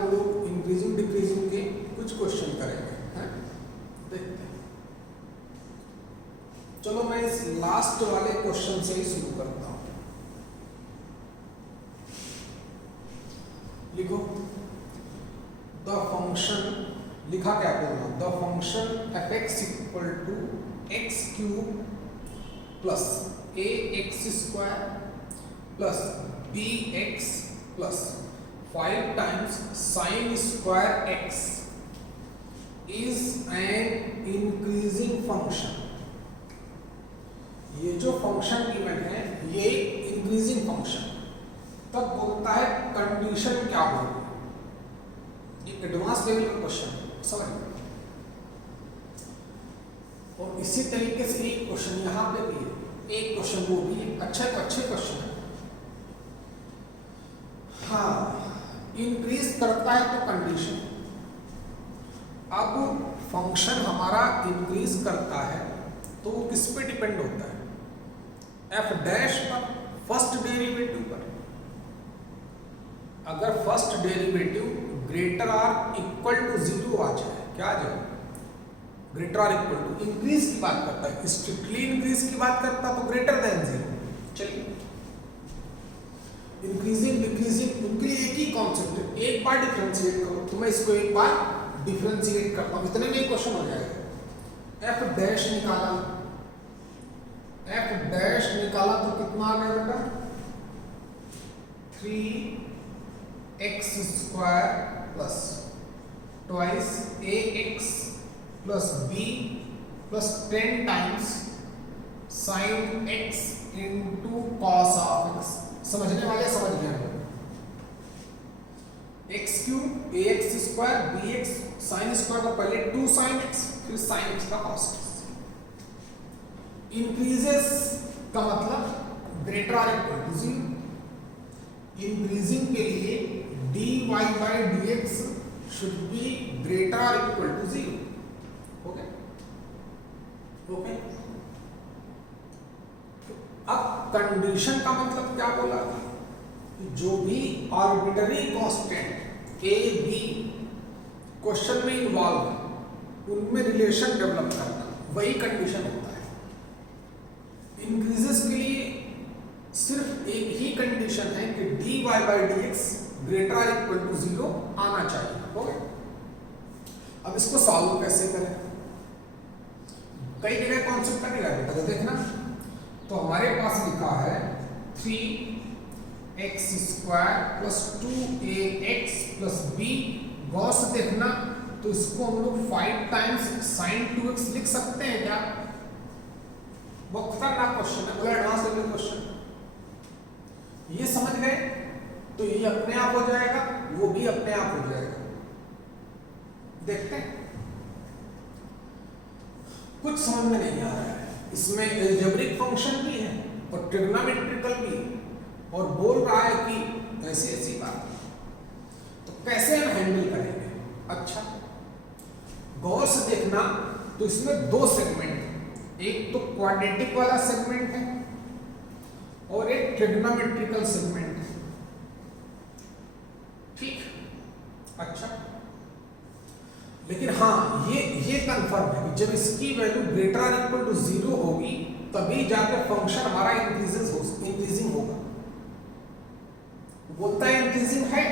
हम लोग increasing decreasing के कुछ क्वेश्चन करेंगे, हैं? देखते हैं। चलो मैं इस लास्ट वाले क्वेश्चन से ही शुरू करता हूं। लिखो, द फंक्शन, लिखा क्या बोलना, the function f x equal to x cube plus a x square plus b x plus 5 times sine square x is an increasing function. ये जो फंक्शन गिवन है ये इंक्रीजिंग फंक्शन, तब बोलता है कंडीशन क्या होगी। ये एडवांस लेवल का क्वेश्चन है, समझ। और इसी तरीके से एक क्वेश्चन यहाँ पे भी है, एक क्वेश्चन वो भी है, अच्छे क्वेश्चन है। हाँ, इंक्रीज करता है तो कंडीशन। अब फंक्शन हमारा इंक्रीज करता है तो वो किस पे डिपेंड होता है, एफ डैश पर, फर्स्ट डेरिवेटिव पर। अगर first derivative greater or equal to 0 आ जाए, क्या आ जाए, greater or equal to, increase की बात करता है, स्ट्रिक्टली इंक्रीज की बात करता तो ग्रेटर देन 0। चलिए, इंक्रीजिंग डिक्रीजिंग उनके लिए एक ही कॉन्सेप्ट है, एक बार डिफरेंशिएट करो। तो मैं इसको एक बार डिफरेंशिएट करता हूं, इतने में क्वेश्चन हो जाएगा। एफ डैश निकाला, एफ डैश निकाला तो कितना आ गया बेटा, 3x square plus twice A X plus B plus 10 times sine X into cos of X. समझने वाले समझ गए। X cube A x square B X sine square का पहले 2 साइन एक्स फिर साइन एक्स का कॉस एक्स। इंक्रीजेस का मतलब greater or equal to 0। Increasing के लिए dy by dx should be greater or equal to 0। Okay okay. अब condition का मतलब क्या बोला था, जो भी arbitrary constant A B question में इन्वॉल्व है उनमें रिलेशन डेवलप करना, वही कंडीशन होता है। इंक्रीजेस के लिए सिर्फ एक ही कंडीशन है कि dy by dx greater or equal to 0 आना चाहिए। ओके, अब इसको सॉल्व कैसे करें, कई जगह कॉन्सेप्ट का नहीं तो देखना। तो हमारे पास लिखा है 3x square plus 2ax plus b, गौर से देखना। तो इसको हम लोग 5 टाइम्स साइन 2x लिख सकते हैं क्या, बहुत खतरनाक क्वेश्चन है, बड़ा एडवांस लेवल क्वेश्चन। ये समझ गए तो ये अपने आप हो जाएगा, वो भी अपने आप हो जाएगा। देखते हैं, कुछ समझ में नहीं आ रहा है। इसमें एल्जेब्रिक फंक्शन भी है और ट्रिग्नोमेट्रिकल भी है, और बोल रहा है कि ऐसी ऐसी बात, तो कैसे हम हैंडल करेंगे। अच्छा, गौर से देखना। तो इसमें 2 सेगमेंट है, एक तो क्वाड्रेटिक वाला सेगमेंट है और एक ट्रिग्नोमेट्रिकल सेगमेंट है। ठीक, अच्छा, लेकिन हाँ ये कंफर्म है कि जब इसकी value greater or equal to 0 होगी तभी जाकर फंक्शन हमारा इंक्रीजिंग होगा। बोलता है इंक्रीजिंग है,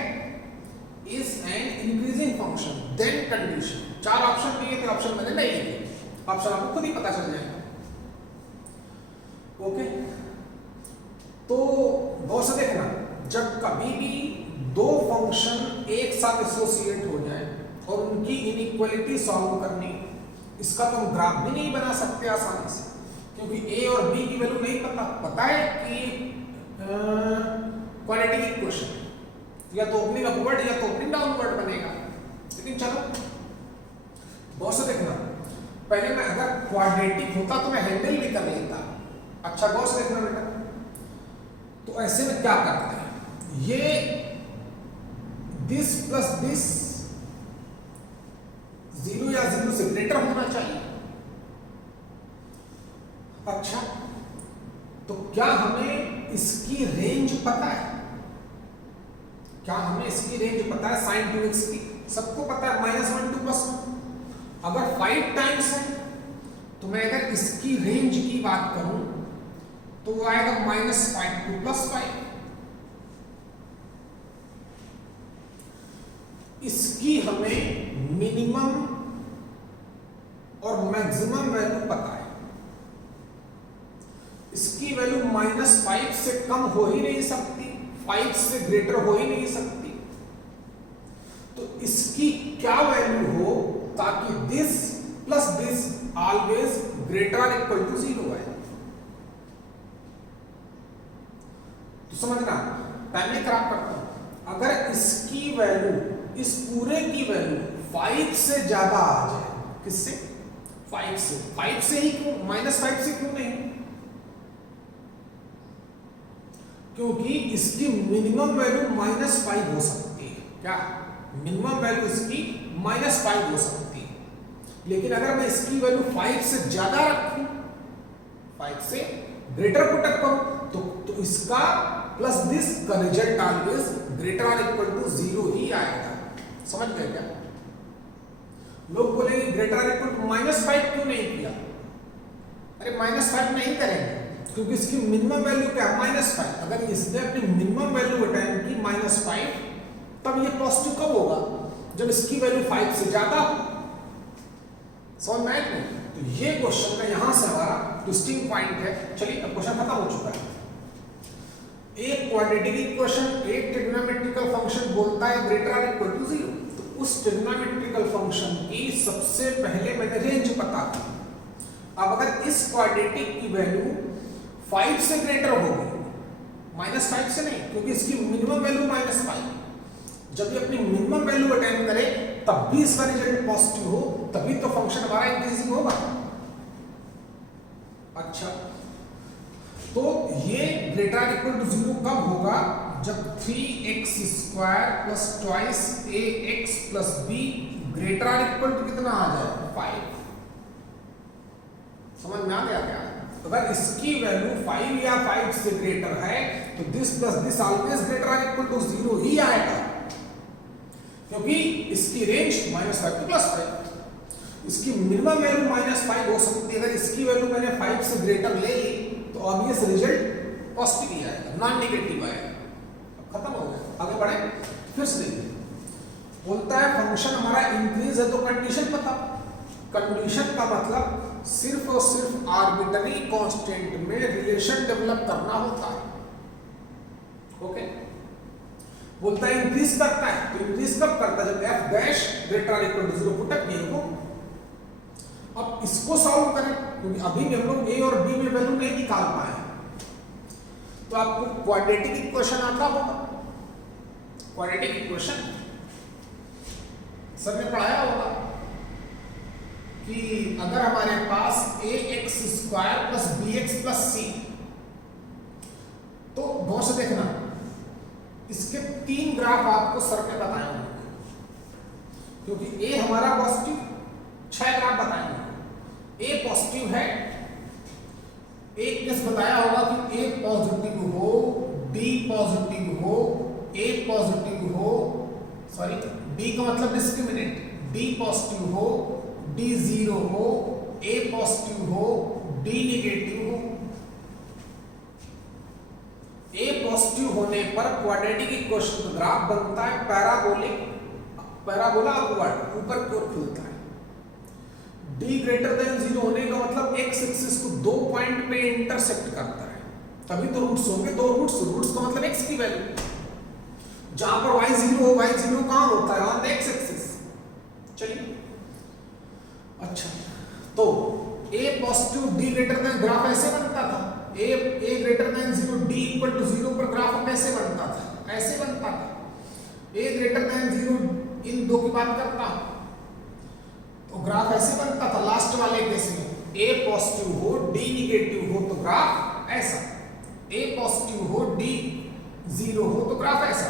is an increasing function, then condition. 4 option दिए थे, ऑप्शन मैंने नहीं लिखे, ऑप्शन आपको खुद ही पता चल जाएगा। ओके, तो गौर से देखना, जब कभी भी 2 फंक्शन एक साथ एसोसिएट हो जाए और उनकी इनइक्वालिटी सॉल्व करनी, इसका तो हम ग्राफ भी नहीं बना सकते आसानी से, क्योंकि ए और बी की वैल्यू नहीं पता है कि क्वाड्रेटिक इक्वेशन या तो ओपनिंग अपवर्ड या तो ओपनिंग डाउनवर्ड बनेगा। लेकिन चलो बहुत से देखना, पहले मैं अगर क्वाड्रेटिक होता तो मैं हैंडल भी कर लेता। अच्छा, गौर से देखना बेटा, तो ऐसे में क्या करते हैं, ये दिस प्लस दिस 0 या 0 से ग्रेटर होना चाहिए। अच्छा, तो क्या हमें इसकी रेंज पता है, क्या हमें इसकी रेंज पता है sin 2x की? सबको पता है -1 2 +1। अगर 5 टाइम्स है तो मैं अगर इसकी रेंज की बात करूं तो वो आएगा -5 2 +5। इसकी हमें मिनिमम और मैक्सिमम वैल्यू पता है। इसकी वैल्यू -5 से कम हो ही नहीं सकती, 5 से ग्रेटर हो ही नहीं सकती। तो इसकी क्या वैल्यू हो ताकि this plus this always greater और इक्वल टू 0 है। तो समझना, पहले खराब करता हूं। अगर इसकी वैल्यू, इस पूरे की वैल्यू 5 से ज्यादा आ जाए, किससे? 5 से ही क्यों? -5 से क्यों नहीं? क्योंकि इसकी मिनिमम वैल्यू -5 हो सकती है। क्या मिनिमम वैल्यू इसकी -5 हो सकती है, लेकिन अगर मैं इसकी वैल्यू 5 से ज्यादा रखूं, 5 से ग्रेटर पुट करूं तो इसका प्लस दिस का रिजल्ट ऑलवेज ग्रेटर और इक्वल टू 0 ही आएगा। समझ गए क्या? लोग बोलेंगे ग्रेटर और इक्वल टू -5 क्यों नहीं किया? अरे -5 नहीं करेंगे क्योंकि इसकी मिनिमम वैल्यू क्या है? -5। अगर इसने अपनी मिनिमम वैल्यू अटेन की -5, तब ये पॉजिटिव कब होगा? जब इसकी वैल्यू 5 से ज्यादा हो। समझ में आया? तो ये क्वेश्चन का यहां से हमारा ट्विस्टिंग पॉइंट है। चलिए अब क्वेश्चन खत्म हो चुका है। एक क्वाड्रेटिक इक्वेशन, एक ट्रिग्नोमेट्रिकल फंक्शन बोलता है ग्रेटर और इक्वल टू 0, तो उस ट्रिग्नोमेट्रिकल फंक्शन की सबसे पहले मैंने रेंज पता की। अब अगर इस क्वाड्रेटिक की वैल्यू 5 से ग्रेटर होगी, -5 से नहीं, क्योंकि इसकी मिनिमम वैल्यू -5, जब ये अपनी मिनिमम वैल्यू अटेन करे तब भी इसका रिजल्ट पॉजिटिव हो, तभी तो फंक्शन हमारा इंक्रीजिंग होगा। अच्छा, तो ये ग्रेटर इक्वल टू 0 कब होगा? जब 3x² plus twice ax plus b greater equal to कितना आ जाए? 5। समझ में आ गया क्या? अगर इसकी वैल्यू 5 या 5 से ग्रेटर है तो this plus this always greater equal to 0 ही आएगा, क्योंकि इसकी रेंज -5 टू +5। इसकी मिनिमम वैल्यू -5 हो सकती है। अगर इसकी वैल्यू मैंने 5 से ग्रेटर ले ली तो ऑब्वियस रिजल्ट पॉजिटिव ही आएगा, नॉन नेगेटिव आएगा। खत्म हो गया, आगे बढ़े। फिर से देखिए, बोलता है फंक्शन हमारा इंक्रीज है तो कंडीशन पता। कंडीशन का मतलब सिर्फ और सिर्फ आर्बिट्ररी कांस्टेंट में रिलेशन डेवलप करना होता है। ओके, बोलता है इंक्रीज करता है, तो इंक्रीज कब करता है? जब f डैश ग्रेटर और इक्वल टू 0 पुट किए हो। अब इसको सॉल्व करें, क्योंकि अभी भी हम लोग a और b में वैल्यू नहीं निकाल पाए, तो आपको क्वाड्रेटिक इक्वेशन आता होगा। क्वाड्रेटिक इक्वेशन सर ने पढ़ाया होगा कि अगर हमारे पास ax² plus bx plus c, तो गौर से देखना, इसके 3 ग्राफ आपको सर ने बताए होंगे, क्योंकि a हमारा पॉजिटिव, 6 ग्राफ बताएंगे। a पॉजिटिव है, एक केस बताया होगा कि a पॉजिटिव हो, b पॉजिटिव हो, a पॉजिटिव हो, सॉरी b का मतलब डिस्क्रिमिनेंट, d पॉजिटिव हो, d 0 हो, a पॉजिटिव हो, d नेगेटिव हो। a पॉजिटिव होने पर क्वाड्रेटिक इक्वेशन का ग्राफ बनता है पैराबोलिक, पैराबोला अपवर्ड, ऊपर की ओर खुलता है। d ग्रेटर देन 0 होने का मतलब x एक्सिस को 2 पॉइंट पे इंटरसेक्ट करता है, तभी तो रूट्स होंगे, 2 रूट्स। रूट्स का मतलब x की वैल्यू, जहां पर y0 हो, y0 कहां होता है? On the x axis. चलिए, अच्छा, तो a positive d greater than, graph ऐसे बनता था। a greater than 0, d equal to 0 पर ग्राफ कैसे बनता था? ऐसे बनता था। a ग्रेटर देन 0, इन दो की बात करता हूं, तो ग्राफ ऐसे बनता था। लास्ट वाले केस में a पॉजिटिव हो, d नेगेटिव हो, तो ग्राफ ऐसा। a पॉजिटिव हो, d 0 हो, तो ग्राफ ऐसा,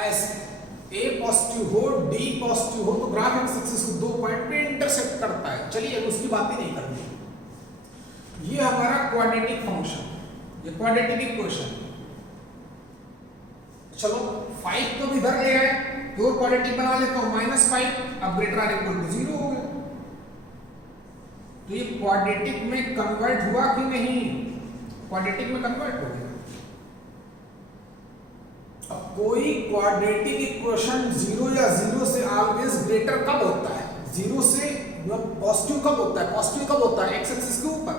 ऐसे। a पॉजिटिव हो, d पॉजिटिव हो, तो ग्राफ एक्स एक्सिस को 2 पॉइंट पे इंटरसेक्ट करता है। चलिए, उसकी बात ही नहीं करनी। ये हमारा क्वाड्रेटिक फंक्शन, ये क्वाड्रेटिक इक्वेशन। 5 को भी इधर ले आए, प्योर क्वाड्रेटिक बना लेता हूं -5, अब ग्रेटर आर इक्वल टू 0 हो गया। तो ये क्वाड्रेटिक में कन्वर्ट हुआ कि नहीं? क्वाड्रेटिक में कन्वर्ट हो गया। अब कोई क्वाड्रेटिक इक्वेशन 0 या 0 से ऑलवेज ग्रेटर कब होता है? 0 से पॉजिटिव कब होता है? पॉजिटिव कब होता है? एक्स एक्सिस के ऊपर।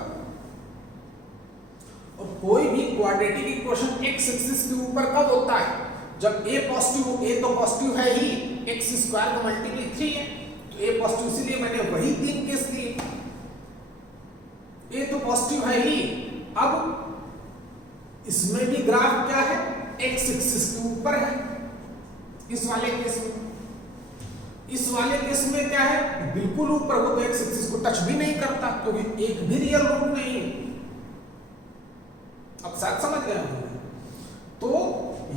और कोई भी क्वाड्रेटिक इक्वेशन एक्स एक्सिस के ऊपर कब होता है? जब a पॉजिटिव हो। a तो पॉजिटिव है ही, x स्क्वायर का मल्टीपल 3 है, तो a पॉजिटिव, इसलिए मैंने वही 3 केस लिए। a तो पॉजिटिव है ही। अब इसमें भी ग्राफ क्या है? x एक्सिस के ऊपर है। इस वाले केस में क्या है? बिल्कुल ऊपर, वो तो x एक्सिस को टच भी नहीं करता, क्योंकि एक भी रियल रूट नहीं है। अब शायद समझ गए होंगे। तो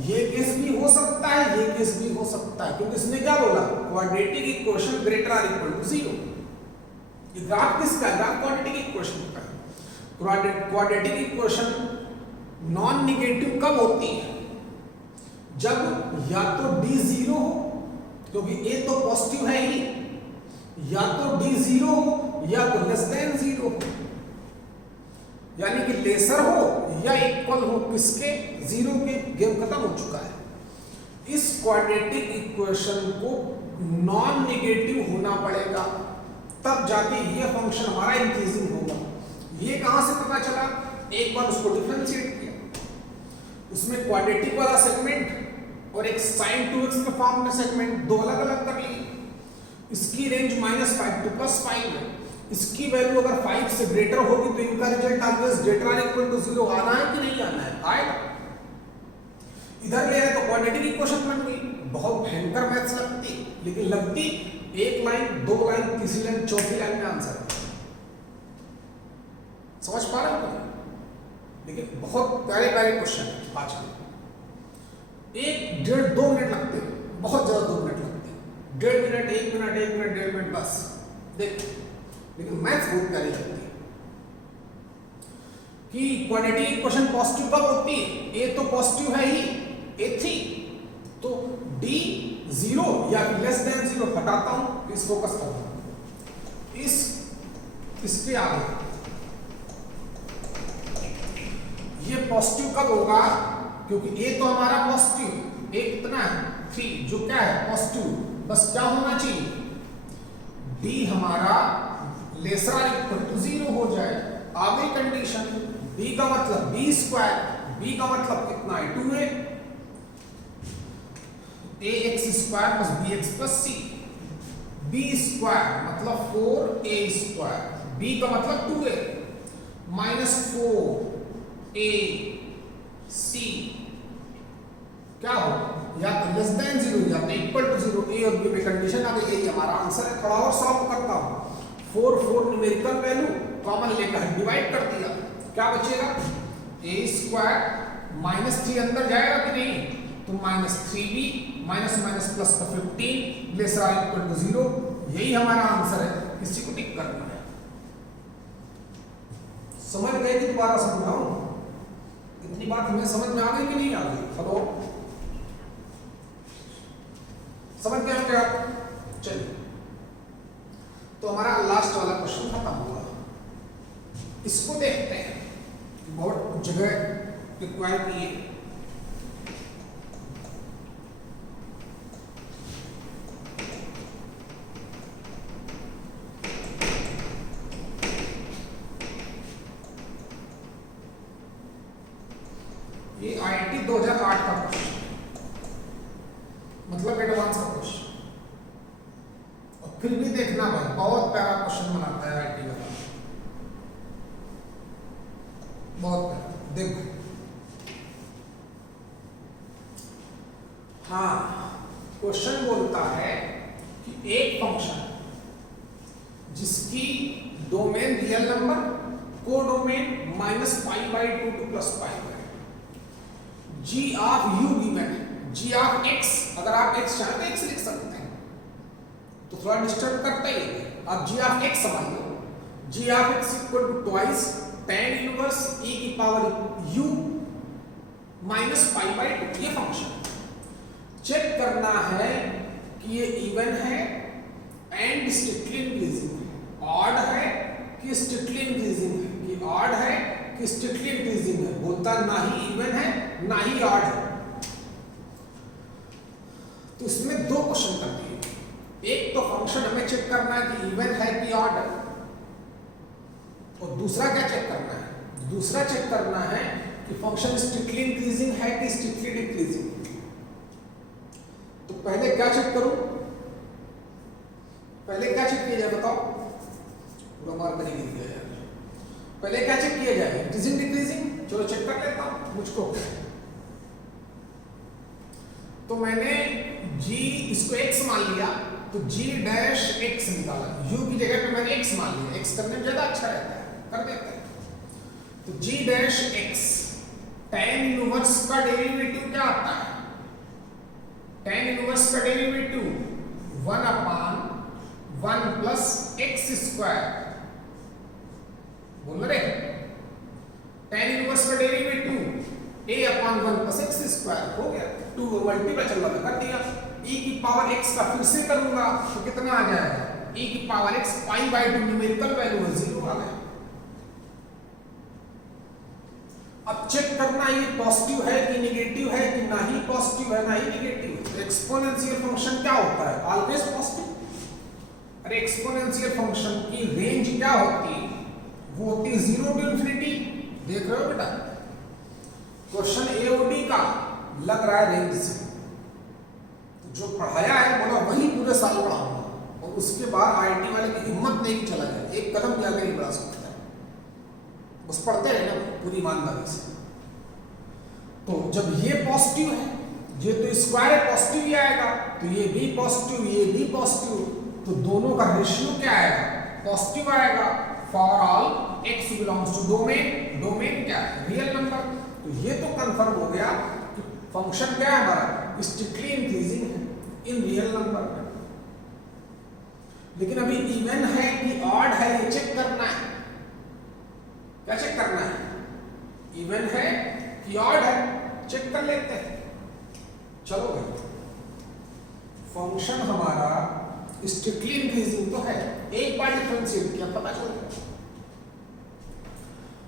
ये केस भी हो सकता है, ये केस भी हो सकता है, क्योंकि इसने क्या बोला? Quadratic equation greater or equal to 0। ये ग्राफ किसका है? ग्राफ क्वाड्रेटिक इक्वेशन का है। क्वाड्रेटिक इक्वेशन नॉन नेगेटिव कब होती है? जब या तो d 0 हो, क्योंकि a तो पॉजिटिव है ही, या तो d 0 हो या तो लेस देन 0 हो, यानी कि लेसर हो या इक्वल हो किसके? 0 के। गेम खत्म हो चुका है। इस क्वाड्रेटिक इक्वेशन को नॉन नेगेटिव होना पड़ेगा, तब जाके ये फंक्शन हमारा इंक्रीजिंग होगा। ये कहां से पता चला? एक बार उसको डिफरेंशिएट किया, उसमें क्वाड्रेटिक वाला सेगमेंट और एक sin 2x के फॉर्म में सेगमेंट दो अलग अलग कर लिए। इसकी रेंज -5 टू +5 है। इसकी वैल्यू अगर 5 से ग्रेटर होगी तो इनका result always greater or equal to 0 आना है कि नहीं आना है? आएगा। इधर ले आए तो क्वाड्रेटिक इक्वेशन बन गई। बहुत भयंकर मैथ्स लगती, लेकिन लगती एक लाइन, दो लाइन, तीसरी लाइन, चौथी लाइन में आंसर। समझ पा रहे हो? लेकिन बहुत प्यारे प्यारे क्वेश्चन है। आज के 1, 1.5, 2 मिनट लगते हैं, बहुत ज्यादा 2 मिनट लगते हैं। 1.5 मिनट, 1 मिनट, 1 मिनट, 1.5 मिनट बस। देखो, लेकिन मैथ्स बहुत प्यारी लगती है कि क्वाड्रेटिक इक्वेशन पॉजिटिव कब होती है? a तो पॉजिटिव है ही, a3, तो d 0 या फिर लेस देन 0 हटाता हूं, इस फोकस करता इसके आगे ये पॉजिटिव कब होगा? क्योंकि a तो हमारा पॉजिटिव, a कितना है? 3, जो क्या है? पॉजिटिव। बस क्या होना चाहिए? d हमारा लेसर इक्वल टू 0 हो जाए। आ गई कंडीशन। b का मतलब b स्क्वायर, b का मतलब कितना है? 2a, ax square plus bx plus c। b square मतलब 4a स्क्वायर, b का मतलब 2a माइनस 4a c क्या हो? या तो लेस देन 0 या तो इक्वल टू 0। a और b में कंडीशन आ गई, यही हमारा आंसर है। थोड़ा और सॉल्व करता हूं। 4 न्यूमेरिकल वैल्यू कॉमन लेकर डिवाइड कर दिया, क्या बचेगा? a स्क्वायर माइनस 3 अंदर जाएगा कि नहीं? तो -3b माइनस माइनस प्लस का 15 लेस आर इक्वल टू 0। यही हमारा आंसर है। इसी को टिक करना है। समझ गए कि दोबारा समझाऊं? इतनी बात हमें समझ में आ गई कि नहीं आ गई? हेलो, समझ गए क्या? चलिए, तो हमारा लास्ट वाला क्वेश्चन खत्म हुआ। इसको देखते हैं, बहुत जगह रिक्वायर की है। ये IIT 2008 का क्वेश्चन, मतलब एडवांस का क्वेश्चन। और फिर भी देखना भाई, बहुत प्यारा क्वेश्चन बनाता है IIT वाला, बहुत प्यारा। देखो, हाँ, क्वेश्चन बोलता है कि एक फंक्शन जिसकी domain real number, codomain -π/2 to +π, g of u given है, g ऑफ x, अगर आप x चाहते हैं x लिख सकते हैं, तो थोड़ा डिस्टर्ब करता ही है। आप g ऑफ x समझ लो, g of x equal to twice tan inverse e की पावर u -π/2, ये फंक्शन। करना है कि ये इवन है एंड स्ट्रिक्टली इंक्रीजिंग है, ऑड है कि स्ट्रिक्टली इंक्रीजिंग है, कि ऑड है कि स्ट्रिक्टली इंक्रीजिंग है। बोलता ना ही इवन है ना ही ऑड है। तो इसमें दो क्वेश्चन कर दिए। एक तो फंक्शन हमें चेक करना है कि इवन है कि ऑड है, और दूसरा क्या चेक करना है? दूसरा चेक करना है कि फंक्शन स्ट्रिक्टली इंक्रीजिंग है कि स्ट्रिक्टली डिक्रीजिंग। तो पहले क्या चेक करूं? पहले क्या चेक किया जाए बताओ? पूरा मार्क नहीं दिया यार। पहले क्या चेक किया जाए? Increasing decreasing? चलो चेक कर लेता हूं मुझको। तो मैंने g इसको x मान लिया, तो g डैश x निकाला। u की जगह पे मैंने x मान लिया, x करने में ज्यादा अच्छा रहता है, कर देते हैं। तो g dash x, tan inverse का डेरिवेटिव क्या आता है? tan इनवर्स का डेरिवेटिव 1/1 प्लस x स्क्वायर। बोल रहे tan इनवर्स का derivative a/1 plus x square हो गया। 2 मल्टीप्लाई चल रहा कर दिया। e की पावर x का फिर से करूंगा तो कितना आ जाएगा? e की पावर x π/2 न्यूमेरिकल वैल्यू है 0 आ गया। अब चेक करना ये पॉजिटिव है कि नेगेटिव है, कि ना ही पॉजिटिव है ना ही नेगेटिव है। एक्सपोनेंशियल फंक्शन क्या होता है? Always positive. अरे एक्सपोनेंशियल फंक्शन की रेंज क्या होती है? वो होती है 0 टू इंफिनिटी। देख रहे हो बेटा, क्वेश्चन एओडी का लग रहा है रेंज से। तो जो पढ़ाया है बोला वही पूरे साल पढ़ाऊंगा, और उसके बाद आईआईटी वाले की हिम्मत नहीं चला जाए, एक कदम भी आगे नहीं बढ़ा सकता है। बस पढ़ते रहे ना पूरी ईमानदारी से। तो जब ये पॉजिटिव है, ये तो स्क्वायर है, पॉजिटिव ही आएगा, तो ये भी पॉजिटिव ये भी पॉजिटिव, तो दोनों का रेशियो क्या आएगा? पॉजिटिव आएगा। For all x belongs to domain, domain क्या है? Real number. तो ये तो कंफर्म हो गया कि फंक्शन क्या है हमारा? स्ट्रिक्टली इंक्रीजिंग है इन रियल नंबर में। लेकिन अभी इवन है कि ऑड है ये चेक करना है। क्या चेक करना है? इवन है कि ऑड है, चेक कर लेते हैं। चलो भाई, फंक्शन हमारा स्ट्रिक्टली इंक्रीजिंग तो है, एक बार डिफरेंशिएट किया पता चल गया।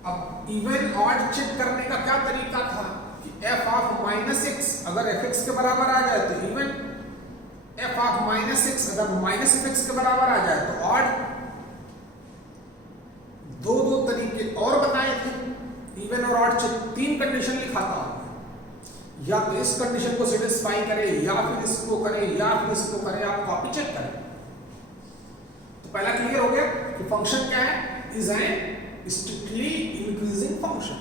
अब इवन ऑड चेक करने का क्या तरीका था कि f ऑफ -x अगर fx के बराबर आ जाए तो इवन, f ऑफ -x अगर -fx के बराबर आ जाए तो ऑड। दो तरीके और बताए थे इवन और ऑड चेक। 3 कंडीशन लिखाता हूं, या तो इस कंडीशन को सेटिस्फाई करे, या फिर इसको करे, या फिर इसको करे। आप कॉपी चेक करें। तो पहला क्लियर हो गया कि फंक्शन क्या है? Is N strictly increasing function.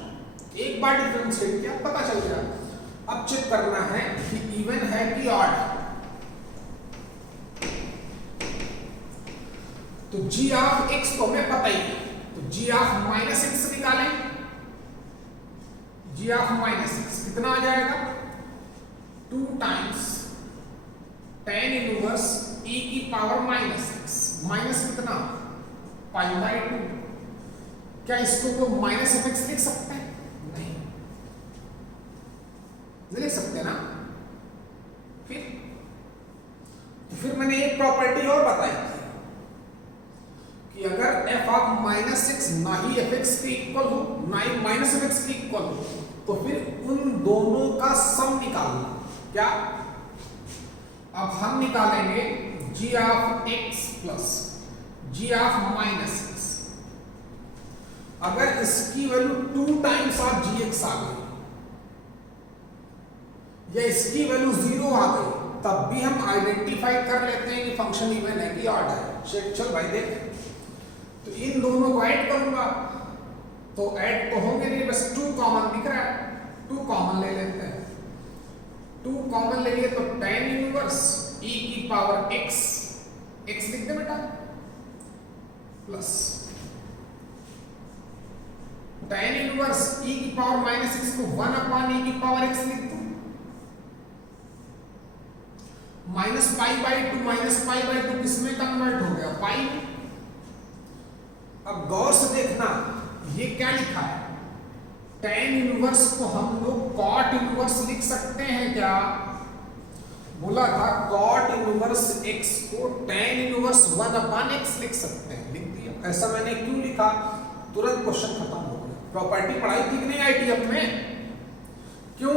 एक बार डिफरेंशिएट किया पता चल गया। अब चेक करना है कि इवन है कि ऑड। तो g ऑफ x तो हमें पता ही है, तो g ऑफ -x निकालें। g ऑफ -x कितना आ जाएगा? 2 टाइम्स tan इनवर्स e की पावर -x, माइनस कितना? π/2। क्या इसको वो -fx लिख सकते हैं? नहीं लिख सकते ना। फिर मैंने एक प्रॉपर्टी और बताई थी कि अगर f ऑफ -x ना ही fx के इक्वल हो ना ही -fx के इक्वल हो, तो फिर उन दोनों का सम निकालना। क्या? अब हम निकालेंगे g of x plus g of -x। अगर इसकी वैल्यू 2 टाइम्स ऑफ gx आ गई या इसकी वैल्यू 0 आ गई, तब भी हम आइडेंटिफाई कर लेते हैं कि फंक्शन इवन है कि ऑड है। चल भाई देख, तो इन दोनों को ऐड करूंगा तो ऐड तो होंगे नहीं, बस 2 कॉमन दिख रहा है, 2 कॉमन ले लेते हैं। 2 कॉमन ले लिए तो tan इनवर्स e की पावर x, x लिख दे बेटा, प्लस tan इनवर्स e की पावर -x को 1/e की पावर x लिख दूं, -π/2 किसमें कन्वर्ट हो गया? पाई। अब गौर से देखना ये क्या लिखा है? tan इनवर्स को हम लोग cot इनवर्स लिख सकते हैं क्या? बोला था cot इनवर्स x को tan इनवर्स 1/x लिख सकते हैं, लिख दिया। ऐसा मैंने क्यों लिखा, तुरंत क्वेश्चन खत्म हो गया। प्रॉपर्टी पढ़ाई थी कि नहीं आईटीएफ में? क्यों?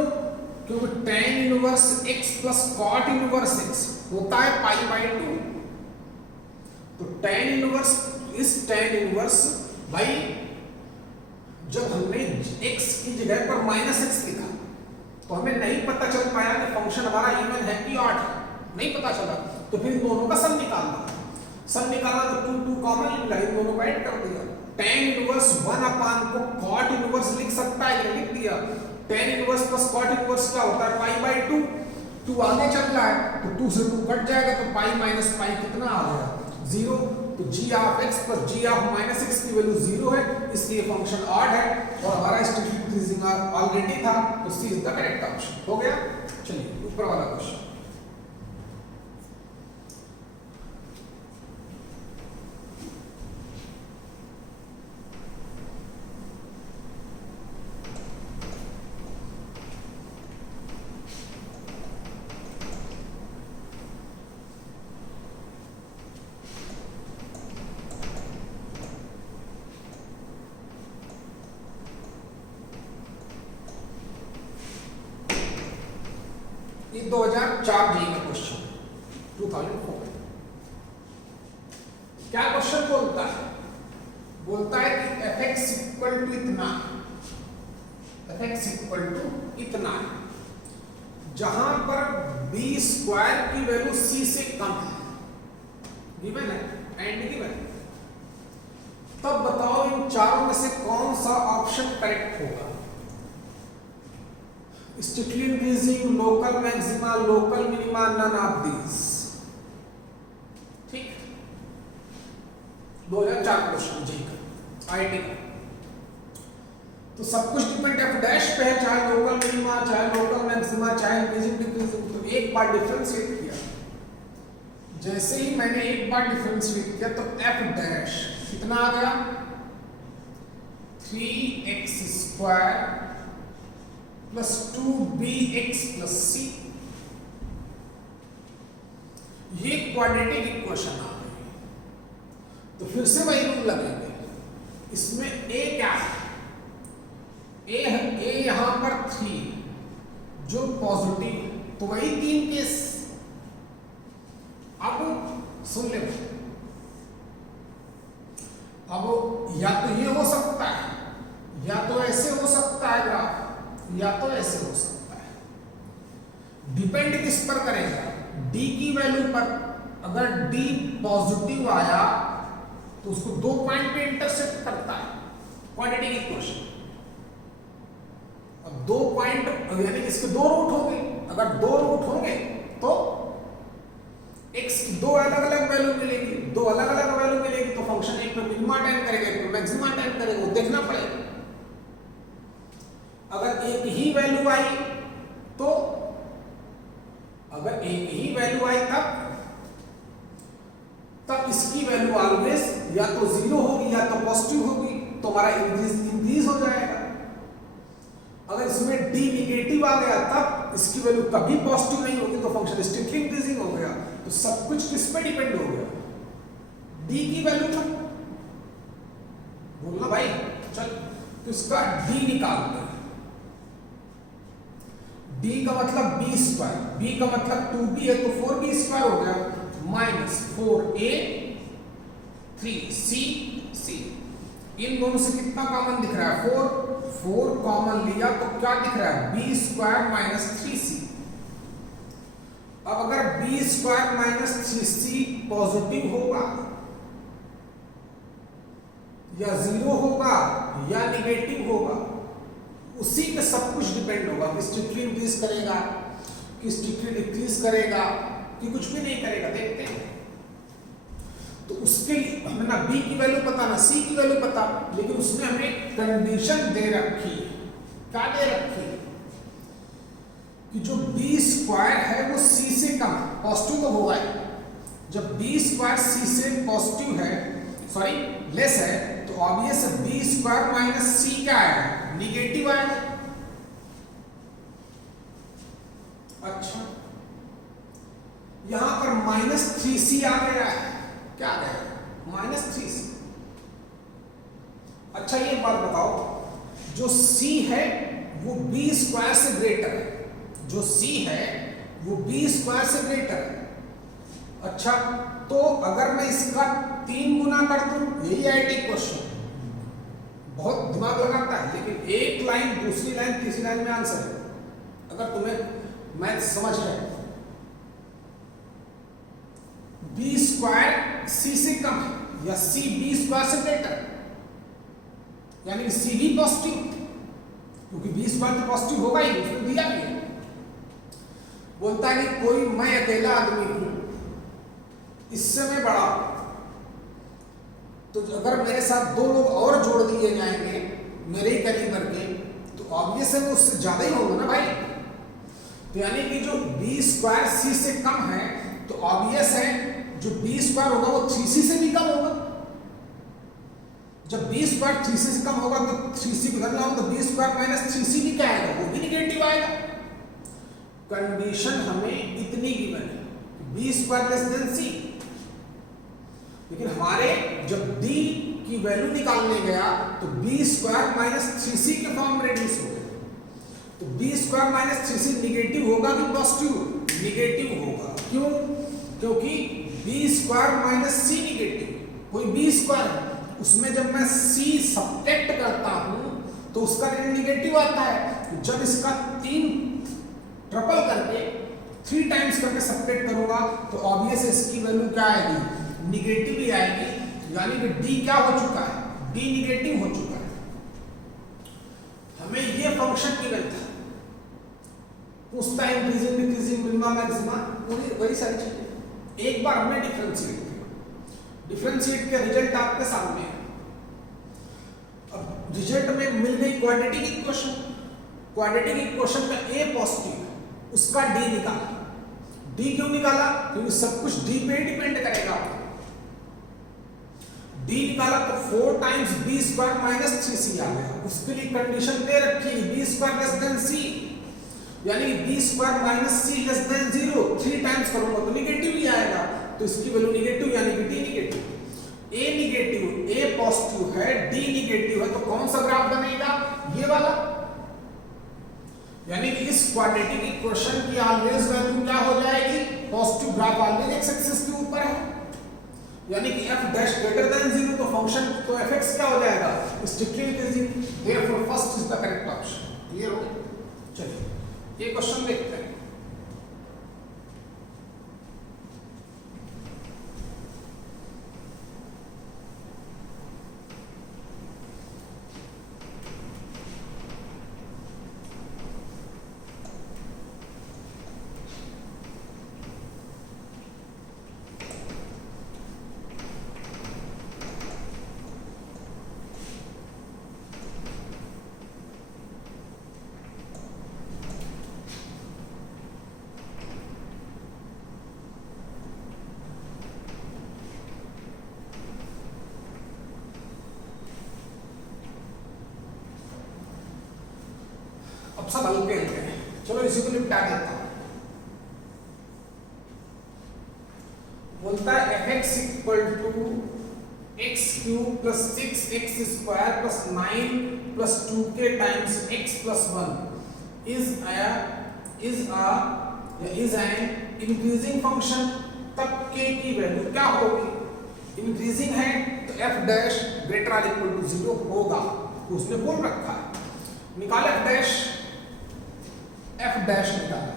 क्योंकि tan inverse x plus cot inverse x होता है π/2। तो tan इनवर्स इस tan इनवर्स भाई, जब हमने x की जगह पर -x लिखा तो हमें नहीं पता चल पाया कि फंक्शन हमारा इवन है कि ऑड है, नहीं पता चला। तो फिर दोनों का सम निकालना, सम निकालना तो 2 2 कॉमन निकला, इन दोनों को ऐड कर दिया। tan इनवर्स 1 को cot इनवर्स लिख सकता है, लिख दिया। tan inverse plus cot inverse क्या होता है π/2। 2 आगे चल रहा है तो 2 से 2 कट जाएगा, तो पाई माइनस पाई कितना आ गया, 0। तो g of x plus g of -x की वैल्यू 0 है, इसलिए फंक्शन ऑड है और हमारा स्टेटिक इंक्रीजिंग ऑलरेडी था, तो सी इज द करेक्ट ऑप्शन। हो गया। चलिए ऊपर वाला क्वेश्चन। ये 2004 जी का क्वेश्चन, 2004। क्या क्वेश्चन बोलता है? बोलता है कि fx इक्वल टू इतना, fx इक्वल टू इतना है, जहां पर b स्क्वायर की वैल्यू c से कम है, गिवन है एंड गिवन। तब बताओ इन चारों में से कौन सा ऑप्शन करेक्ट होगा? Strictly increasing, local maxima, local minima, none of these. ठीक, 2004 क्वेश्चन जी का, आईटी का। तो सब कुछ डिपेंड एफ डैश पे है, चाहे लोकल मिनिमा, चाहे लोकल मैक्सिमा, चाहे इंक्रीजिंग डिक्रीजिंग। तो एक बार डिफरेंशिएट किया, जैसे ही मैंने एक बार डिफरेंशिएट किया तो एफ डैश कितना आ गया, 3x² plus 2bx plus c। ये क्वाड्रेटिक इक्वेशन आ गई। तो फिर से वही रूल लगेंगे। इसमें a क्या है? a यहां पर 3 जो पॉजिटिव है, तो वही 3 केस। अब सुन ले, अब या तो ये हो सकता है, या तो ऐसे हो सकता है ग्राफ, या तो ऐसे हो सकता है। डिपेंड किस पर करेगा? d की वैल्यू पर। अगर d पॉजिटिव आया तो उसको 2 पॉइंट पे इंटरसेक्ट करता है, क्वाड्रेटिक इक्वेशन। अब 2 पॉइंट यानी इसके 2 रूट होंगे। अगर 2 रूट होंगे तो x की 2 अलग अलग वैल्यू मिलेगी, 2 अलग अलग वैल्यू मिलेगी, तो फंक्शन एक पे मिनिमा टेंड करेगा, एक पे मैक्सिमा टेंड करेगा, वो देखना पड़ेगा। अगर एक ही वैल्यू आई तो, अगर एक ही वैल्यू आई तब इसकी वैल्यू ऑलवेज या तो 0 होगी या तो पॉजिटिव होगी, तो हमारा इंक्रीज हो जाएगा। अगर इसमें d निगेटिव आ गया तब इसकी वैल्यू कभी पॉजिटिव नहीं होगी, तो फंक्शन स्ट्रिक्टली इंक्रीजिंग हो गया। तो सब कुछ किस पे डिपेंड हो गया? d की वैल्यू पर। बोलना भाई, चल तो इसका d निकालते हैं। d का मतलब b², b का मतलब 2b है, तो 4b² हो गया, माइनस 4a 3c। इन दोनों से कितना कॉमन दिख रहा है? 4 कॉमन लिया तो क्या दिख रहा है? b² minus 3c। अब अगर b² माइनस 3c पॉजिटिव होगा या 0 होगा या निगेटिव होगा, उसी पे सब कुछ डिपेंड होगा कि स्ट्रिक्टली इंक्रीज करेगा, कि स्ट्रिक्टली डिक्रीज करेगा, कि कुछ भी नहीं करेगा। देखते हैं। तो उसके लिए हमें ना b की वैल्यू पता ना c की वैल्यू पता, लेकिन उसने हमें कंडीशन दे रखी। क्या दे रखी? कि जो b² है वो c से कम है, पॉजिटिव तो होगा ही। जब b² c से पॉजिटिव है, सॉरी लेस है, तो ऑब्वियस b² माइनस c क्या है? निगेटिव आएगा। अच्छा, यहां पर -3c आ गया है। क्या आ गया है? -3c। अच्छा ये बात बताओ, जो c है वो b स्क्वायर से ग्रेटर है, जो c है वो b स्क्वायर से ग्रेटर है। अच्छा तो अगर मैं इसका 3 गुना कर दूं, यही आईटी क्वेश्चन, बहुत दिमाग लगाता है, लेकिन एक लाइन दूसरी लाइन तीसरी लाइन में आंसर है, अगर तुम्हें मैथ समझ रहे। बी स्क्वायर सी से कम है या सी बी स्क्वायर से ग्रेटर, यानी सी भी पॉजिटिव, क्योंकि बी स्क्वायर तो पॉजिटिव होगा ही, उसको दिया भी है। बोलता है कि कोई मैं अकेला आदमी हूं, इससे मैं बड़ा, तो अगर मेरे साथ 2 लोग और जोड़ दिए जाएंगे मेरे ही कैलिबर के, तो ऑब्वियस है वो उससे ज्यादा ही होगा ना भाई। तो यानी कि जो बी स्क्वायर सी से कम है, तो ऑब्वियस है जो बी स्क्वायर होगा वो 3c से भी कम होगा। जब बी स्क्वायर 3c से कम होगा तो 3c को इधर लाओ तो बी स्क्वायर माइनस 3c भी क्या आएगा, वो भी निगेटिव आएगा। कंडीशन हमें इतनी गिवन है, बी स्क्वायर लेस देन सी, लेकिन हमारे जब d की वैल्यू निकालने गया तो बी स्क्वायर माइनस 3c के फॉर्म में रिड्यूस हो गया। तो B square minus 3c negative होगा कि पॉजिटिव? निगेटिव होगा। क्यों? क्योंकि बी स्क्वायर माइनस सी निगेटिव, कोई बी स्क्वायर है उसमें जब मैं c सब्ट्रैक्ट करता हूं तो उसका रेट निगेटिव आता है। जब इसका 3 ट्रिपल करके 3 टाइम्स करके सब्ट्रैक्ट करूंगा तो ऑब्वियस इसकी वैल्यू क्या आएगी, निगेटिव ही आएगी। यानी कि d क्या हो चुका है, d निगेटिव हो चुका है। हमें ये फंक्शन गिवन था, पूछता है इंक्रीजिंग डिक्रीजिंग मिनिमा मैक्सिमा, वही सारी चीजें एक बार हमने डिफरेंशिएट किया। डिफरेंशिएट के रिजल्ट आपके सामने है। अब रिजल्ट में मिल गई क्वाड्रेटिक इक्वेशन, क्वाड्रेटिक इक्वेशन का a पॉजिटिव है, उसका d निकाला। d क्यों निकाला? क्योंकि सब कुछ d पे डिपेंड करेगा। d निकाला तो 4 times b square minus 3c आ गया। उसके लिए कंडीशन दे रखी b square less than c, यानी b square minus c less than 0। 3 times करूंगा तो निगेटिव ही आएगा, तो इसकी वैल्यू निगेटिव, यानी कि d negative. a negative, a positive है, d निगेटिव है, तो कौन सा ग्राफ बनेगा? ये वाला। यानी कि इस क्वाड्रेटिक इक्वेशन की ऑलवेज वैल्यू क्या हो जाएगी, positive. Graph always x axis के ऊपर है, यानी कि f डैश ग्रेटर देन 0, तो फंक्शन तो fx क्या हो जाएगा, strictly increasing. Therefore first is the correct option. Clear हो गया? चलिए ये क्वेश्चन देखते हैं। अब सब हल्के हल्के हैं, चलो इसी को निपटा देता हूं। बोलता है fx equal to x cube plus 6x square plus 9 plus 2k times x plus 1 is an increasing function. तब k की वैल्यू क्या होगी, इंक्रीजिंग है तो f डैश ग्रेटर और इक्वल टू 0 होगा, उसने बोल रखा है। निकाल f डैश निकाला।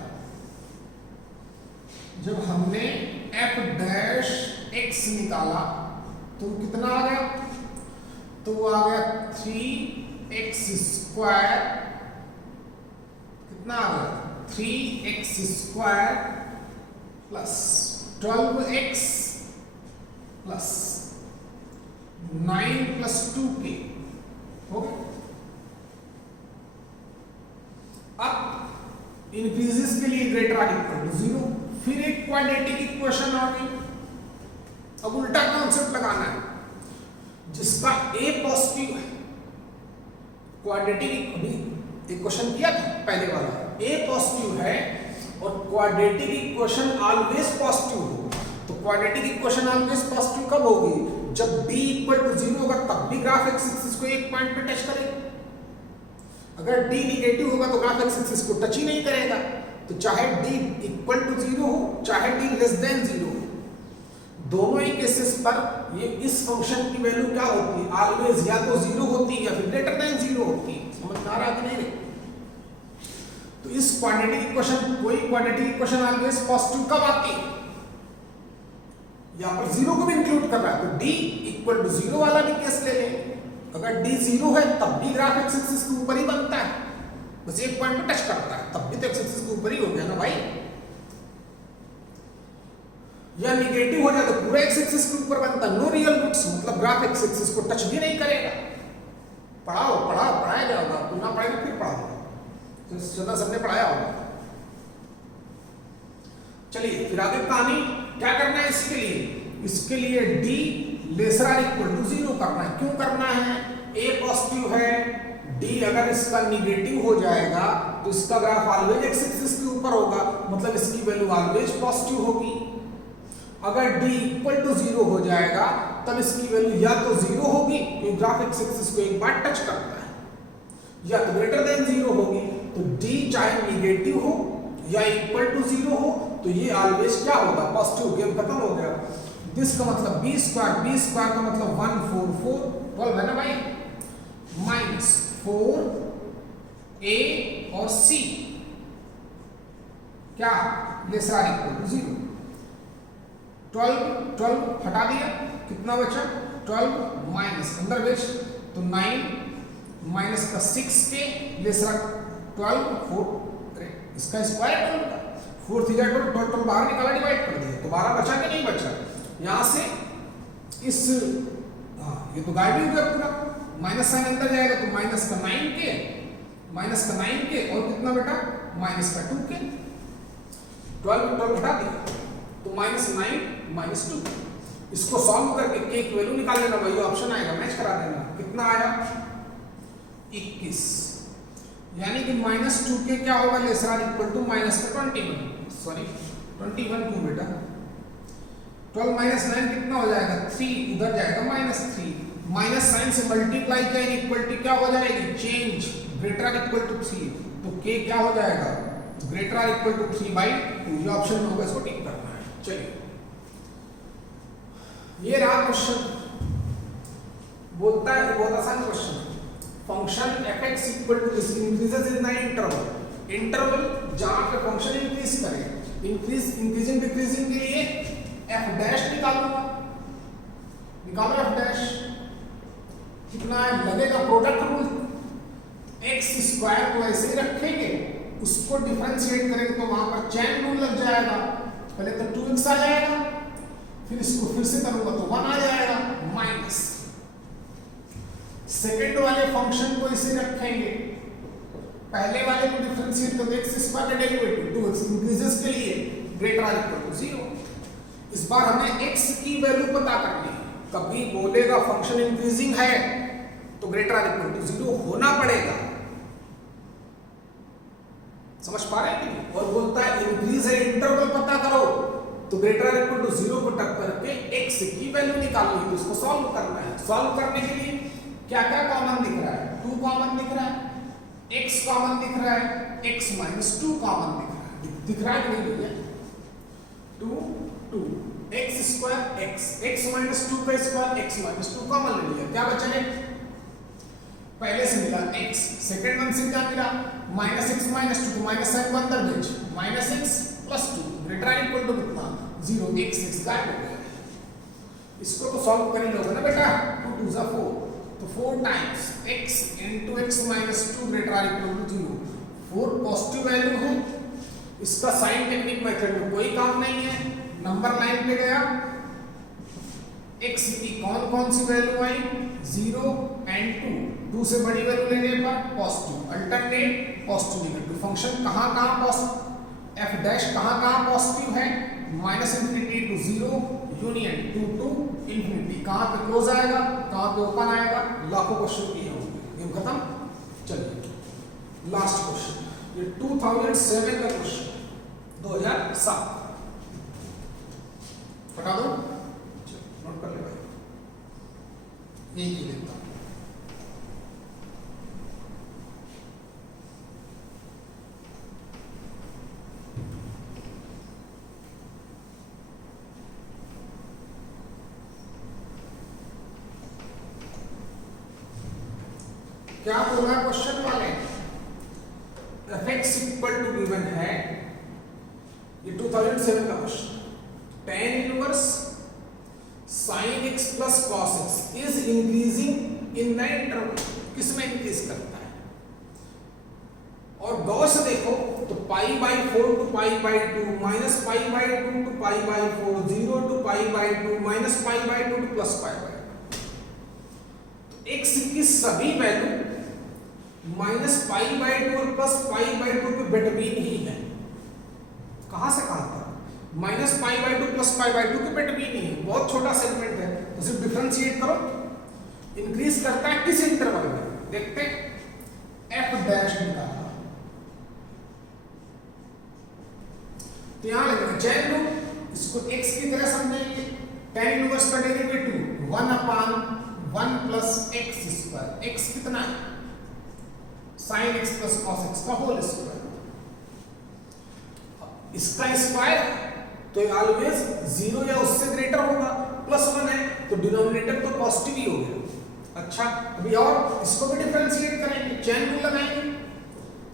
जब हमने f डैश x निकाला तो कितना आ गया, तो वो आ गया 3x स्क्वायर, कितना आ गया 3x square plus 12x plus 9 plus 2k हो गया। अब इंक्रीजेस के लिए ग्रेटर आर इक्वल टू 0, फिर एक क्वाड्रेटिक इक्वेशन आ गई। अब उल्टा कॉन्सेप्ट लगाना है, जिसका a पॉजिटिव है, क्वाड्रेटिक अभी इक्वेशन किया था पहले वाला, a पॉजिटिव है और क्वाड्रेटिक इक्वेशन ऑलवेज पॉजिटिव हो। तो क्वाड्रेटिक इक्वेशन ऑलवेज पॉजिटिव कब होगी? जब d इक्वल टू 0 होगा तब भी ग्राफ एक्स एक्सिस को एक पॉइंट पे टच करेगा। अगर d निगेटिव होगा तो ग्राफ एक्स एक्सिस को टच ही नहीं करेगा। तो चाहे d इक्वल टू 0 हो चाहे d लेस देन 0 हो, दोनों ही केसेस पर ये इस फंक्शन की वैल्यू क्या होती है? ऑलवेज या तो 0 होती है या फिर ग्रेटर देन 0 होती है। समझ में आ रहा है कि नहीं? तो इस क्वाड्रेटिक इक्वेशन, कोई क्वाड्रेटिक इक्वेशन ऑलवेज पॉजिटिव कब आती है? यहां पर 0 को भी इंक्लूड कर रहा है, तो d इक्वल टू 0 वाला भी केस ले लें। अगर d 0 है तब भी ग्राफ एक्स एक्सिस के ऊपर ही बनता है, बस एक पॉइंट पे टच करता है, तब भी तो एक्स एक्सिस के ऊपर ही हो गया ना भाई। या निगेटिव हो जाए तो पूरा एक्स एक्सिस के ऊपर बनता है। नो रियल रूट्स मतलब ग्राफ एक्स एक्सिस को टच भी नहीं करेगा। पढ़ाया जाएगा, तू ना पढ़ेगा फिर पढ़ाऊंगा, तो सदा सबने पढ़ाया होगा। चलिए फिर आगे कहानी क्या करना है इसके लिए? इसके लिए d lesser or equal to 0 करना है। क्यों करना है? a पॉजिटिव है, d अगर इसका निगेटिव हो जाएगा तो इसका ग्राफ ऑलवेज एक्स एक्सिस के ऊपर होगा, मतलब इसकी वैल्यू ऑलवेज पॉजिटिव होगी। अगर d इक्वल टू 0 हो जाएगा तब इसकी वैल्यू या तो 0 होगी क्योंकि ग्राफ एक्स एक्सिस को एक बार टच करता है, या तो ग्रेटर देन 0 होगी। तो d चाहे निगेटिव हो या इक्वल टू 0 हो तो ये ऑलवेज क्या होगा? पॉजिटिव। गेम खत्म हो गया। दिस का मतलब b स्क्वायर का मतलब 144 12 है ना भाई, माइनस 4a और c क्या लेसर आर इक्वल टू 0। 12 हटा दिया, कितना बचा? 12 माइनस अंदर बेच तो 9 माइनस का 6k लेसर 12 4 इसका स्क्वायर 12 का 4 3 12 बाहर निकाला, डिवाइड कर दिया तो 12 बचा कि नहीं बचा? यहां से इस ये तो गायब ही हो गया पूरा, माइनस साइन अंदर जाएगा तो माइनस का 9k और कितना बेटा? माइनस का 2k। 12 हटा दिया तो -9 -2। इसको सॉल्व करके k की वैल्यू निकाल लेना भाई, ऑप्शन आएगा मैच करा देना। कितना आया? 21। यानी कि -2k क्या होगा? Lesser or equal to minus का 21, सॉरी 21 क्यों बेटा? 12 माइनस 9 कितना हो जाएगा? 3, उधर जाएगा -3। माइनस साइन से मल्टीप्लाई किया, इक्वलिटी क्या हो जाएगी? Change, greater or equal to 3, तो k क्या हो जाएगा? Greater or equal to 3/2। ये ऑप्शन में होगा, इसको टिक करना है। चलिए ये रहा क्वेश्चन। बोलता है बहुत आसान question, function fx equal to this increases in the interval जहां पे फंक्शन इंक्रीज करे, इंक्रीजिंग डिक्रीजिंग के लिए f डैश निकालो f डैश। कितना लगेगा? प्रोडक्ट रूल, x स्क्वायर को ऐसे ही रखेंगे, उसको डिफरेंशिएट करेंगे तो वहां पर चेन रूल लग जाएगा। पहले तो 2x आ जाएगा, फिर इसको फिर से करूंगा तो 1 आ जाएगा माइनस। सेकंड वाले फंक्शन को इसे रखेंगे, पहले वाले को डिफरेंशिएट कर x स्क्वायर का डेरिवेटिव 2x इंक्रीजेस के लिए ग्रेटर आर इक्वल टू 0। इस बार हमें x की वैल्यू पता करनी है। कभी बोलेगा फंक्शन इंक्रीजिंग है तो ग्रेटर आर इक्वल टू 0 होना पड़ेगा, समझ पा रहे हैं कि? और बोलता है इंक्रीज है, इंटरवल पता करो, तो ग्रेटर आर इक्वल टू 0 को टक करके x की वैल्यू निकालनी है, तो इसको सॉल्व करना है। सॉल्व करने के लिए क्या क्या कॉमन दिख रहा है? 2 कॉमन दिख रहा है, x कॉमन दिख रहा है, x - 2 कॉमन दिख रहा है कि नहीं भैया? 2 x स्क्वायर x - 2 का स्क्वायर x - 2 कॉमन ले लिया, क्या बचा? पहले से मिला x, सेकंड वन से क्या मिला? -x - 2 तो माइनस साइन को अंदर भेज, -x + 2 greater or equal to कितना? 0। x गायब हो गया। इसको तो सॉल्व कर ही लोगे ना बेटा, 2 2 = 4, तो 4 times x * x - 2 greater or equal to 0। 4 positive value है, इसका साइन टेक्निक मेथड में कोई काम नहीं है। नंबर लाइन पे गया, x की कौन सी वैल्यू आई? 0 और 2, 2 से बड़ी वैल्यू लेने पर positive, alternate positive negative. Function कहां पॉजिटिव, f डैश कहां पॉजिटिव है? -∞ to 0 यूनियन 2 to ∞। कहां पे क्लोज आएगा, कहां पे ओपन आएगा? लाखों क्वेश्चन किए होंगे। गेम खत्म। चलिए लास्ट क्वेश्चन, ये 2007 का क्वेश्चन, 2007। बता दो, नोट कर ले भाई, यही की देता हूं। क्या बोल रहा है क्वेश्चन वाले, fx इक्वल टू गिवन है, ये 2007 का question, tan inverse sin x plus cos x is increasing in the interval, किसमें इंक्रीज करता है? और गौर से देखो तो pi by 4 to pi by 2 minus pi by 2 to pi by 4 0 to pi by 2 minus pi by 2 to plus pi by 2। x की सभी वैल्यू माइनस पाई बाई 2 और प्लस पाई बाई 2 के बिटवीन ही है। कहां से कहां तक? Minus pi by 2 plus pi by 2 के बिटवीन ही है, बहुत छोटा सेगमेंट है, तो सिर्फ डिफरेंशिएट करो। इंक्रीज करता है किस इंटरवल में? देखते हैं, एफ डैश निकालना, तो यहां लगेगा चैन लो, इसको x की तरह समझेंगे, tan इनवर्स का derivative 1/1 plus x square, x कितना है? sin x plus cos x का होल स्क्वायर, इसका स्क्वायर तो ऑलवेज 0 या उससे ग्रेटर होगा, प्लस 1 है तो डिनोमिनेटर तो पॉजिटिव ही हो गया। अच्छा, अभी और इसको भी डिफरेंशिएट करेंगे, चेन रूल लगाएंगे,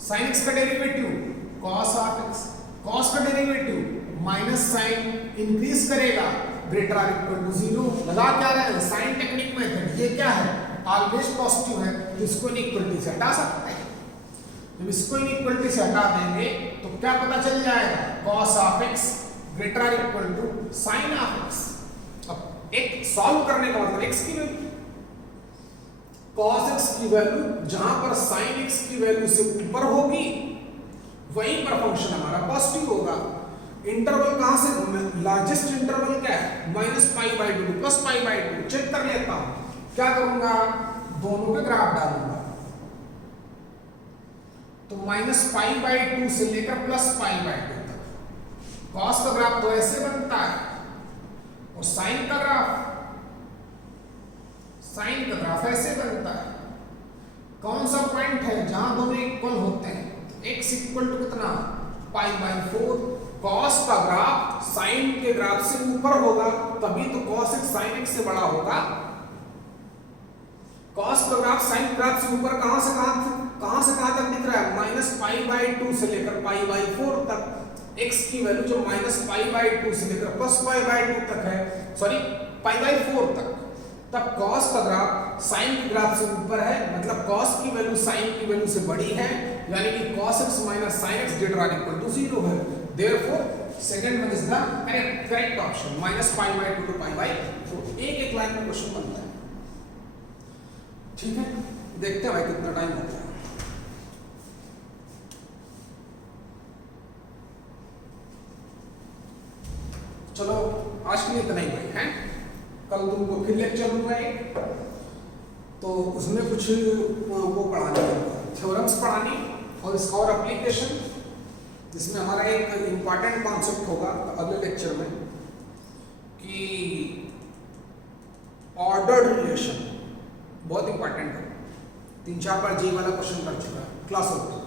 sin x का derivative cos of x, cos का डेरिवेटिव माइनस sin, इंक्रीज करेगा ग्रेटर आर इक्वल टू 0, लगा क्या रहे हैं? साइन टेक्निक मेथड, ये क्या है? ऑलवेज पॉजिटिव है, तो इसको इनइक्वलिटी से हटा सकते हैं। जब इसको इनइक्वलिटी से हटा देंगे तो क्या पता चल जाएगा? cos of x greater or equal to sin of x। अब एक सॉल्व करने का मतलब x की वैल्यू, cos x की वैल्यू जहां पर sin x की वैल्यू से ऊपर होगी वहीं पर फंक्शन हमारा पॉजिटिव होगा। इंटरवल कहां से? लार्जेस्ट इंटरवल क्या है? Minus pi by 2 plus pi by 2। Check कर लेता हूं, क्या करूंगा? दोनों के ग्राफ डालूंगा, तो माइनस पाई बाई 2 से लेकर प्लस पाई बाई 2 तक कॉस का ग्राफ तो ऐसे बनता है, और साइन का ग्राफ ऐसे बनता है। कौन सा पॉइंट है जहां दोनों इक्वल होते हैं? तो x इक्वल टू कितना? पाई बाई 4। कॉस का ग्राफ साइन के ग्राफ से ऊपर होगा, तभी तो cos x sin x से बड़ा होगा। cos का ग्राफ साइन ग्राफ से ऊपर कहां से कहां तक दिख रहा है? माइनस पाई बाई 2 से लेकर पाई बाई 4 तक। x की वैल्यू जो माइनस पाई बाई 2 से लेकर प्लस पाई बाई 2 तक है, सॉरी पाई बाई 4 तक, तब cos का ग्राफ साइन के ग्राफ से ऊपर है, मतलब cos की वैल्यू साइन की वैल्यू से बड़ी है, यानी कि cos x minus sin x greater or equal to 0 है। Therefore second one is the correct option, minus pi by 2 to pi by 4। एक लाइन में क्वेश्चन बनता है। ठीक है, देखते हैं भाई कितना टाइम होता है। चलो आज के लिए इतना ही भाई है, कल तुमको फिर लेक्चर दूंगा एक, तो उसमें कुछ वो पढ़ाने, थ्योरम्स पढ़ानी और इसका और एप्लीकेशन, जिसमें हमारा एक इम्पॉर्टेंट कॉन्सेप्ट होगा अगले लेक्चर में कि ऑर्डर्ड रिलेशन, बहुत इंपॉर्टेंट है, 3-4 बार जी वाला क्वेश्चन कर चुका है क्लास होता है।